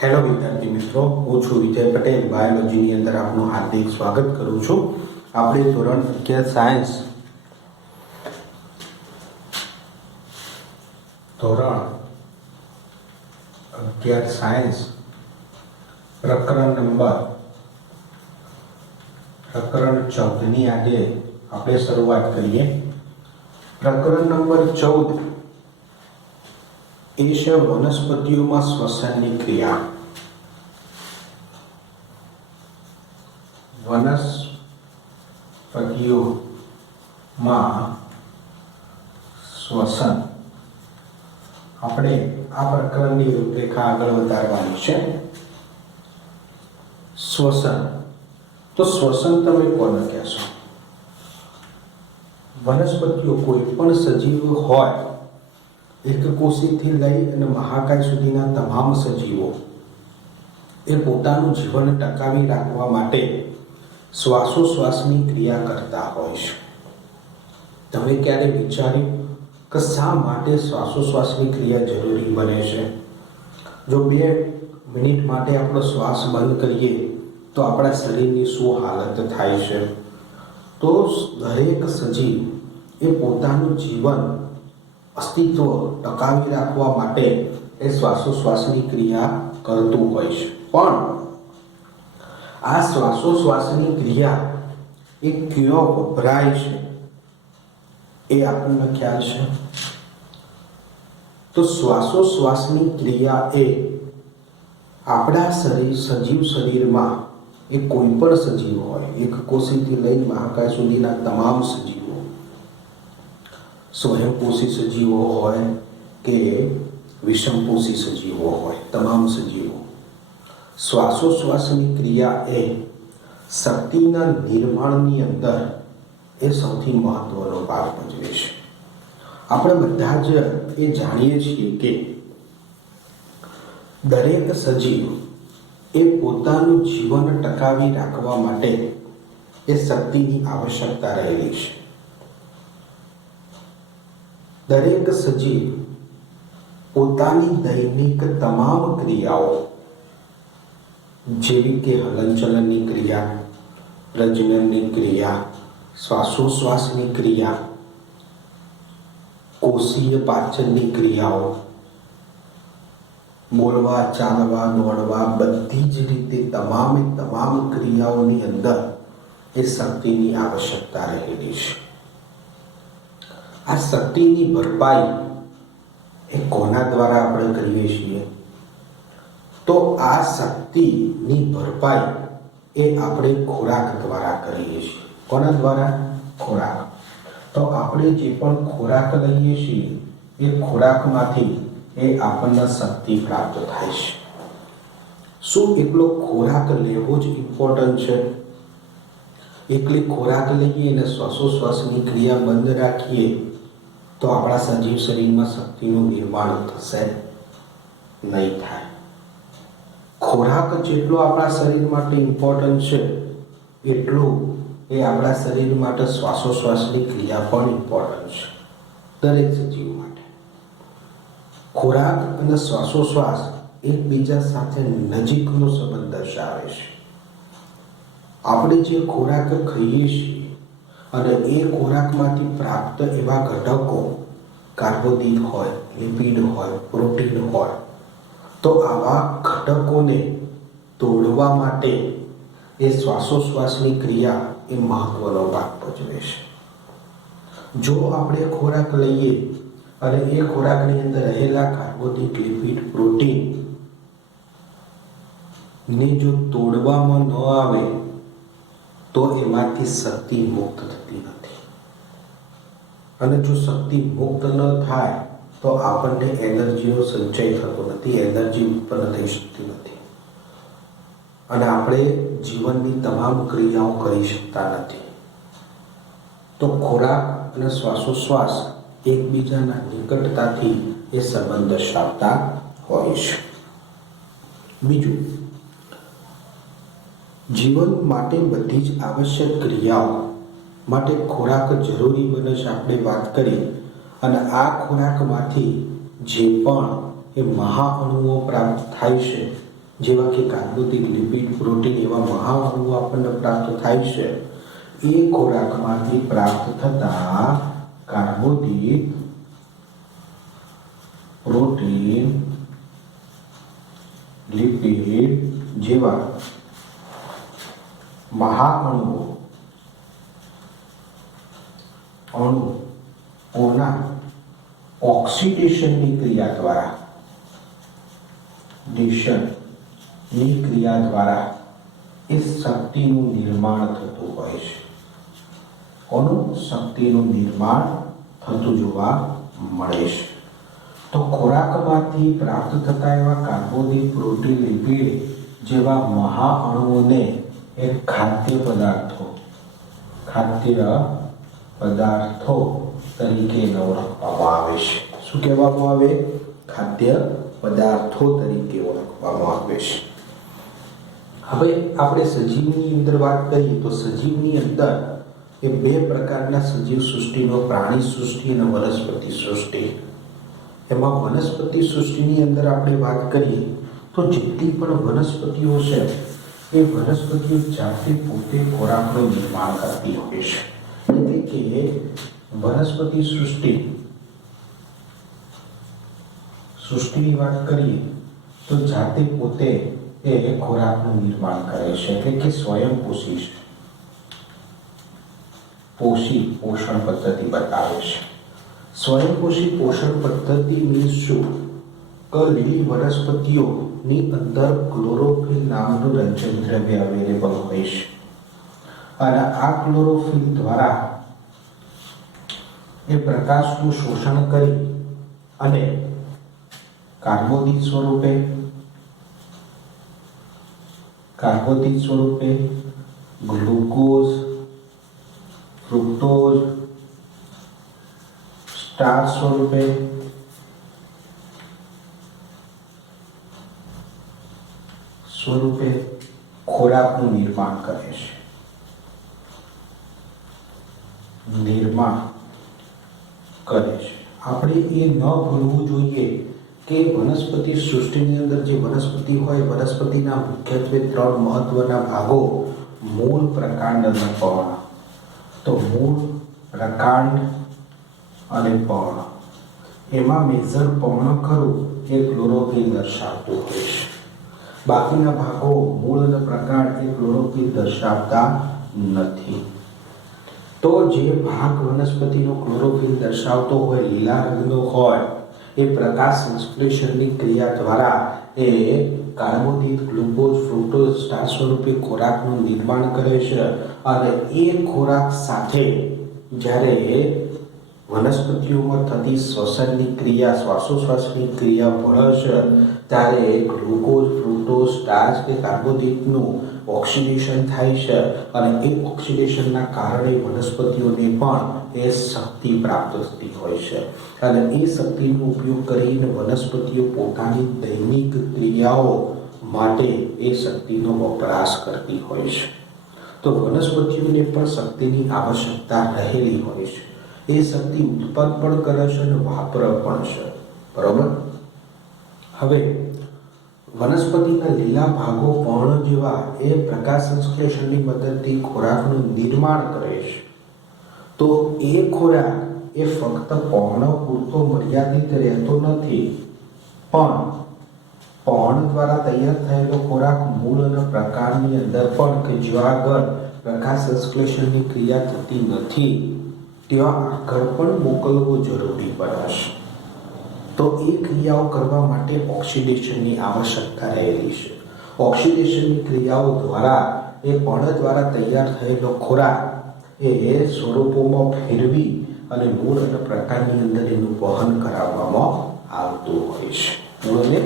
Hello વિદ્યાર્થી મિત્રો, હું છું વિજય પટેલ. બાયોલોજીની અંદર આપનું હાર્દિક સ્વાગત કરું છું. આપણે ધોરણ 11 સાયન્સ પ્રકરણ 14 ની આજે આપણે શરૂઆત કરીએ. પ્રકરણ નંબર 14 એ છે વનસ્પતિઓમાં શ્વસનની ક્રિયા. વનસ્પતિઓમાં શ્વસન. આપણે આ પ્રકરણની રૂપરેખા આગળ વધારવાની છે. શ્વસન તો શ્વસન તમે કોને કહેશો? વનસ્પતિઓ કોઈ પણ સજીવ હોય, એકકોષીથી લઈ અને મહાકાય સુધીના તમામ સજીવો એ પોતાનું જીવન ટકાવી રાખવા માટે શ્વાસોશ્વાસની ક્રિયા કરતા હોય છે. તમે ક્યારે વિચાર્યું કે શા માટે શ્વાસોશ્વાસની ક્રિયા જરૂરી બને છે? જો 2 મિનિટ માટે આપણો શ્વાસ બંધ કરીએ તો આપણા શરીરની શું હાલત થાય છે? તો દરેક સજીવ એ પોતાનું જીવન અસ્તિત્વ ટકાવી રાખવા માટે એ શ્વાસોશ્વાસની ક્રિયા કરતું હોય છે. પણ આ શ્વાસોશ્વાસની ક્રિયા એ ક્યાં વપરાય છે એ આપણને ખ્યાલ છે? તો શ્વાસોશ્વાસની ક્રિયા એ આપણા સજીવ શરીરમાં એ કોઈ પણ સજીવ હોય, એકકોષીથી લઈને મહાકાય સુધીના તમામ સજીવો, સ્વયંપોષી સજીવો હોય કે વિષમપોષી સજીવો હોય, તમામ સજીવો શ્વાસોશ્વાસની ક્રિયા એ શક્તિના નિર્માણની અંદર એ સૌથી મહત્વનો ભાગ ભજવે છે. આપણે બધા જ એ જાણીએ છીએ કે દરેક સજીવ એ પોતાનું જીવન ટકાવી રાખવા માટે એ શક્તિની આવશ્યકતા રહેલી છે. દરેક સજીવ પોતાની દૈનિક તમામ ક્રિયાઓ જેવી કે હલનચલનની ક્રિયા, પ્રજનનની ક્રિયા, શ્વાસોશ્વાસની ક્રિયા, કોષીય પાચનની ક્રિયાઓ, બોલવા, ચાલવા, દોડવા, બધી જ રીતે તમામે તમામ ક્રિયાઓની અંદર એ શક્તિની આવશ્યકતા રહેલી છે. આ શક્તિની ભરપાઈ એ કોના દ્વારા આપણે કરીએ છીએ? તો આ શક્તિની ભરપાઈ એ આપણે ખોરાક દ્વારા કરીએ છીએ. કોના દ્વારા? ખોરાક. તો આપણે જે પણ ખોરાક લઈએ છીએ એ ખોરાકમાંથી એ આપણને શક્તિ પ્રાપ્ત થાય છે. શું એકલો ખોરાક લેવો જ ઇમ્પોર્ટન્ટ છે? એકલી ખોરાક લઈએ અને શ્વાસોશ્વાસની ક્રિયા બંધ રાખીએ તો આપણા સજીવ શરીરમાં શક્તિનું નિર્માણ થશે? નહીં થાય. ખોરાક જેટલો આપણા શરીર માટે ઇમ્પોર્ટન્ટ છે એટલું એ આપણા શરીર માટે શ્વાસોશ્વાસની ક્રિયા પણ ઇમ્પોર્ટન્ટ છે. દરેક સજીવ માટે ખોરાક અને શ્વાસોશ્વાસ એકબીજા સાથે નજીકનો સંબંધ દર્શાવે છે. આપણે જે ખોરાક ખાઈએ છીએ અને એ ખોરાકમાંથી પ્રાપ્ત એવા ઘટકો, કાર્બોદિત હોય, લિપિડ હોય, પ્રોટીન હોય, તો આવા ઘટકોને તોડવા માટે એ શ્વાસોશ્વાસની ક્રિયા એ મહત્વનો ભાગ ભજવે છે. જો આપણે ખોરાક લઈએ અને એ ખોરાકની અંદર રહેલા કાર્બોદિત, લિપિડ, પ્રોટીન ને જો તોડવામાં ન આવે તો એમાંથી શક્તિ મુક્ત થતી નથી. અને જો શક્તિ મુક્ત ન થાય તો આપણને એનર્જીનો સંચય થતો નથી, એનર્જી ઉત્પન્ન થઈ શકતી નથી અને આપણે જીવનની તમામ ક્રિયાઓ કરી શકતા નથી. તો ખોરાક અને શ્વાસોશ્વાસ એકબીજાના નિકટતાથી એ સંબંધ દર્શાવતા હોય છે. બીજું, જીવન માટે બધી જ આવશ્યક ક્રિયાઓ માટે ખોરાક જરૂરી બને છે, આપણે વાત કરી. અને આ ખોરાકમાંથી જે પણ એ મહાઅણુઓ પ્રાપ્ત થાય છે જેવા કે કાર્બોદિત, લિપિડ, પ્રોટીન એવા મહાઅણુઓ આપણને પ્રાપ્ત થાય છે. એ ખોરાકમાંથી પ્રાપ્ત થતા કાર્બોદિત, પ્રોટીન, લિપિડ જેવા અણુઓના ઓક્સિડેશનની ક્રિયા દ્વારા એ શક્તિનું નિર્માણ થતું હોય છે. કોનું? શક્તિનું નિર્માણ થતું જોવા મળે છે. તો ખોરાકમાંથી પ્રાપ્ત થતા એવા કાર્બોદિત, પ્રોટીન, લિપિડ જેવા મહાઅણુઓને એ ખાદ્ય પદાર્થો તરીકે ઓળખવામાં આવે છે. શું કહેવામાં આવે? ખાદ્ય પદાર્થો તરીકે ઓળખવામાં આવે છે. હવે આપણે સજીવની અંદર વાત કરીએ તો સજીવની અંદર એ બે પ્રકારના સજીવ સૃષ્ટિનો, પ્રાણી સૃષ્ટિ અને વનસ્પતિ સૃષ્ટિ. એમાં વનસ્પતિ સૃષ્ટિની અંદર આપણે વાત કરીએ તો જેટલી પણ વનસ્પતિઓ છે એ વનસ્પતિઓ જાતે પોતે ખોરાકનું નિર્માણ કરતી હોય છે. એટલે કે વનસ્પતિ સૃષ્ટિની વાત કરીએ તો જાતે પોતે એ ખોરાકનું નિર્માણ કરે છે. એટલે કે સ્વયંપોષી છે. પોષણ પદ્ધતિ બતાવે છે. સ્વયંપોષી પોષણ પદ્ધતિ મીન્સ શું? લીલી વનસ્પતિઓની અંદર ક્લોરોફિલ નામનું રંજન દ્રવ્ય અવેલેબલ હોય છે અને આ ક્લોરોફિલ દ્વારા એ પ્રકાશનું શોષણ કરી અને કાર્બોદિત સ્વરૂપે ગ્લુકોઝ, ફ્રુક્ટોઝ, સ્ટાર્ચ સ્વરૂપે ખોરાકનું નિર્માણ કરે છે. આપણે એ ન ભૂલવું જોઈએ કે વનસ્પતિ સૃષ્ટિની અંદર જે વનસ્પતિ હોય, વનસ્પતિના મુખ્યત્વે 3 મહત્વના ભાગો: મૂળ, પ્રકાંડ અને પર્ણ. તો મૂળ, પ્રકાંડ અને પર્ણ, એમાં મેજર પર્ણ ખરું એ ક્લોરોફિલ દર્શાવતું હોય છે. બાકીના ભાગો મૂળ અને પ્રકાંડ એ ક્લોરોફિલ દર્શાવતા નથી. તો જે ભાગ વનસ્પતિનો ક્લોરોફિલ દર્શાવતો હોય, લીલા રંગનો હોય, એ પ્રકાશ સંશ્લેષણની ક્રિયા દ્વારા એ કાર્બોદિત, ગ્લુકોઝ, ફ્રુક્ટોઝ, સ્ટાર્ચ સ્વરૂપે ખોરાકનું નિર્માણ કરે છે અને એ ખોરાક સાથે જ્યારે વનસ્પતિઓમાં થતી શ્વસનની ક્રિયા, શ્વાસોશ્વાસની ક્રિયા ભળે છે ત્યારે ગ્લુકોઝ, ફ્રુક્ટોઝ, સ્ટાર્ચ કે કાર્બોદિતનું ઓક્સિડેશન થાય છે અને એ ઓક્સિડેશનના કારણે વનસ્પતિઓને પણ એ શક્તિ પ્રાપ્ત થતી હોય છે અને એ શક્તિનો ઉપયોગ કરીને વનસ્પતિઓ પોતાની દૈનિક ક્રિયાઓ માટે એ શક્તિનો વપરાશ કરતી હોય છે. તો વનસ્પતિઓને પણ શક્તિની આવશ્યકતા રહેલી હોય છે. એ શક્તિ ઉત્પન્ન પણ કરે છે અને વાપરે પણ છે. બરોબર? હવે વનસ્પતિના લીલા ભાગો પર્ણ જેવા એ પ્રકાશ સંશ્લેષણની મદદથી ખોરાકનું નિર્માણ કરે છે. તો એ ખોરાક એ ફક્ત પર્ણ પૂરતો મર્યાદિત રહેતો નથી, પણ પર્ણ દ્વારા તૈયાર થયેલો ખોરાક મૂળ અને પ્રકાંડની અંદર પણ, કે જ્યાં આગળ પ્રકાશ સંશ્લેષણની ક્રિયા થતી નથી ત્યાં આગળ પણ મોકલવો જરૂરી બને છે. તો એ ક્રિયાઓ કરવા માટે ઓક્સિડેશનની આવશ્યકતા રહેલી છે. ઓક્સિડેશનની ક્રિયાઓ દ્વારા એ પર્ણ દ્વારા તૈયાર થયેલો ખોરાક એ સ્વરૂપોમાં ફેરવી અને મૂળ અને પ્રકાંડની અંદર એનું વહન કરાવવામાં આવતું હોય છે. મૂળ અને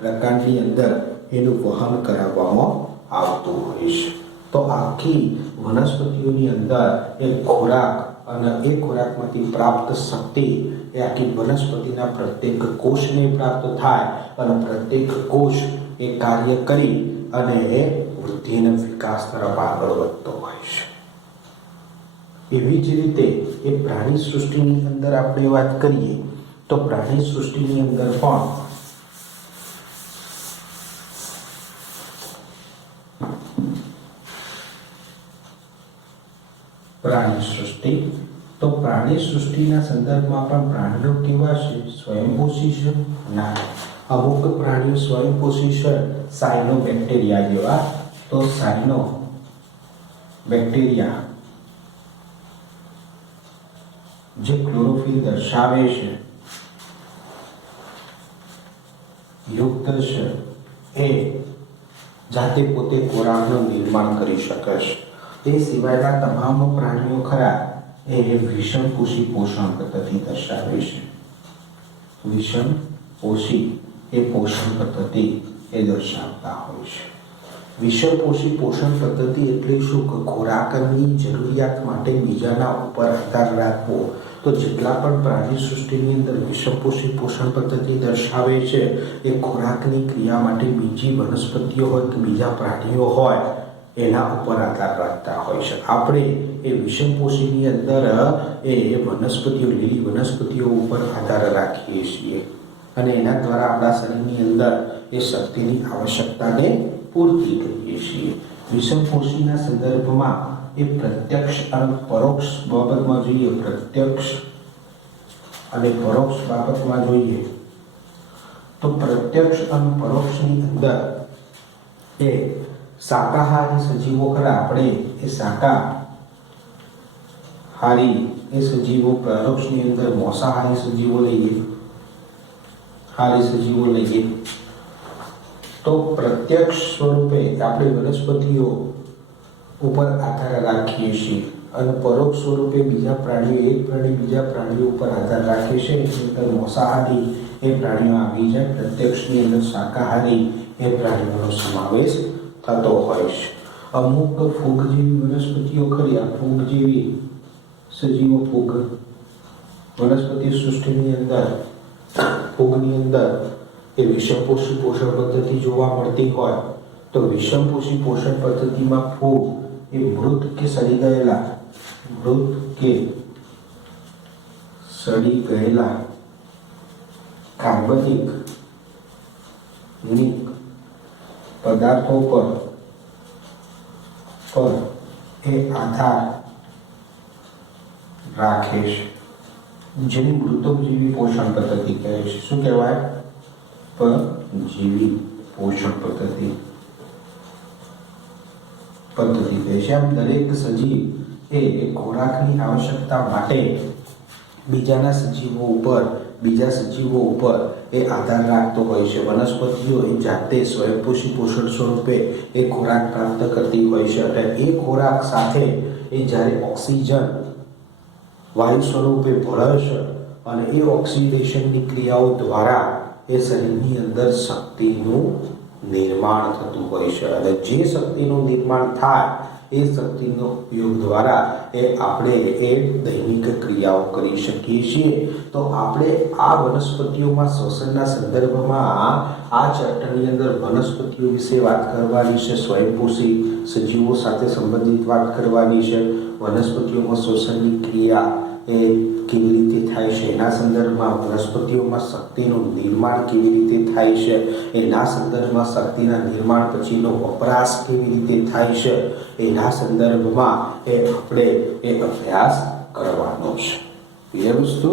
પ્રકાંડની અંદર એનું વહન કરાવવામાં આવતું હોય છે. તો આખી વનસ્પતિઓની અંદર એ ખોરાક અને એ ખોરાકમાંથી પ્રાપ્ત શક્તિ એ આખી વનસ્પતિના પ્રત્યેક કોષને પ્રાપ્ત થાય અને પ્રત્યેક કોષ એ કાર્ય કરી અને એ વૃદ્ધિ અને વિકાસ તરફ આગળ વધતો હોય છે. એવી જ રીતે એ પ્રાણી સૃષ્ટિની અંદર આપણે વાત કરીએ તો પ્રાણી સૃષ્ટિની અંદર પણ પ્રાણી સૃષ્ટિ. તો પ્રાણી સૃષ્ટિના સંદર્ભમાં પણ પ્રાણીઓ કેવા છે? સ્વયંપોષી છે? ના, અમુક પ્રાણીઓ સ્વયંપોષી છે, સાયનો બેક્ટેરિયા જેવા. તો સાયનો બેક્ટેરિયા જે ક્લોરોફિલ દર્શાવે છે યુક્ત છે, એ જાતે પોતે ખોરાકનું નિર્માણ કરી શકે છે. તે સિવાયના તમામ પ્રાણીઓ ખરા એ વિષમપોષી પોષણ પદ્ધતિ દર્શાવે છે. વિષમપોષી એ પોષણ પદ્ધતિ એ દર્શાવતા હોય છે. વિષમપોષી પોષણ પદ્ધતિ એટલે શું? કે ખોરાકની જરૂરિયાત માટે બીજાના ઉપર આધાર રાખવો. તો જેટલા પણ પ્રાણી સૃષ્ટિની અંદર વિષમપોષી પોષણ પદ્ધતિ દર્શાવે છે, એ ખોરાકની ક્રિયા માટે બીજી વનસ્પતિઓ હોય કે બીજા પ્રાણીઓ હોય એના ઉપર આધાર રાખતા હોય છે. આપણે એ વિષમપોષીની અંદર એ વનસ્પતિઓ, લીલી વનસ્પતિઓ ઉપર આધાર રાખીએ છીએ અને એના દ્વારા આપણા શરીરની અંદર એ શક્તિની આવશ્યકતાને પૂર્તિ કરીએ છીએ. વિષમપોષીના સંદર્ભમાં એ પ્રત્યક્ષ અને પરોક્ષ બાબતમાં જોઈએ, પ્રત્યક્ષ અને પરોક્ષ બાબતમાં જોઈએ તો પ્રત્યક્ષ અને પરોક્ષની અંદર એ શાકાહારી સજીવો ખરા, આપણે એ શાકાહારી એ સજીવો, પરોક્ષની અંદર માંસાહારી સજીવો લઈએ, હારી સજીવો લઈએ. તો પ્રત્યક્ષ સ્વરૂપે આપણે વનસ્પતિઓ ઉપર આધાર રાખીએ છીએ અને પરોક્ષ સ્વરૂપે બીજા પ્રાણીઓ, એક પ્રાણી બીજા પ્રાણીઓ ઉપર આધાર રાખે છે. એની અંદર માંસાહારી એ પ્રાણીઓ આવી જાય, પ્રત્યક્ષની અંદર શાકાહારી એ પ્રાણીઓનો સમાવેશ થતો હોય છે. અમુક ફૂગ જેવી વનસ્પતિઓ ખરી, આ ફૂગ જેવી સજીવો, ફૂગ વનસ્પતિ સૃષ્ટિની અંદર, ફૂગની અંદર એ વિષમપોષી પોષણ પદ્ધતિ જોવા મળતી હોય તો વિષમપોષી પોષણ પદ્ધતિમાં ફૂગ એ મૃત કે સડી ગયેલા કાર્બનિક પદાર્થો પર એ આધાર રાખે છે, જેની મૃતોપજીવી પોષણ પદ્ધતિ કહે છે. શું કહેવાય? પરજીવી પોષણ પદ્ધતિ કહે છે. આમ દરેક સજીવ એ ખોરાકની આવશ્યકતા માટે બીજા સજીવો ઉપર એ આધાર રાખતો હોય છે. વનસ્પતિઓ એ જાતે સ્વયંપોષી પોષણ સ્વરૂપે એ ખોરાક પ્રાપ્ત કરતી હોય છે અને એ ખોરાક સાથે એ જ્યારે ઓક્સિજન વાયુ સ્વરૂપે ભળે છે અને એ ઓક્સિડેશનની ક્રિયાઓ દ્વારા એ શરીરની અંદર શક્તિનું નિર્માણ થતું હોય છે અને જે શક્તિનું નિર્માણ થાય એ શક્તિનો ઉપયોગ દ્વારા એ આપણે એ દૈનિક ક્રિયાઓ કરી શકીએ છીએ. તો આપણે આ વનસ્પતિઓમાં શ્વસનના સંદર્ભમાં આ ચેપ્ટરની અંદર વનસ્પતિઓ વિશે વાત કરવાની છે, સ્વયંપોષી સજીવો સાથે સંબંધિત વાત કરવાની છે. વનસ્પતિઓમાં શ્વસનની ક્રિયા એ કેવી રીતે થાય છે એના સંદર્ભમાં, વનસ્પતિઓમાં શક્તિનું નિર્માણ કેવી રીતે થાય છે એના સંદર્ભમાં, શક્તિના નિર્માણ પછીનો વપરાશ કેવી રીતે થાય છે એના સંદર્ભમાં એ આપણે એ અભ્યાસ કરવાનો છે. એ વસ્તુ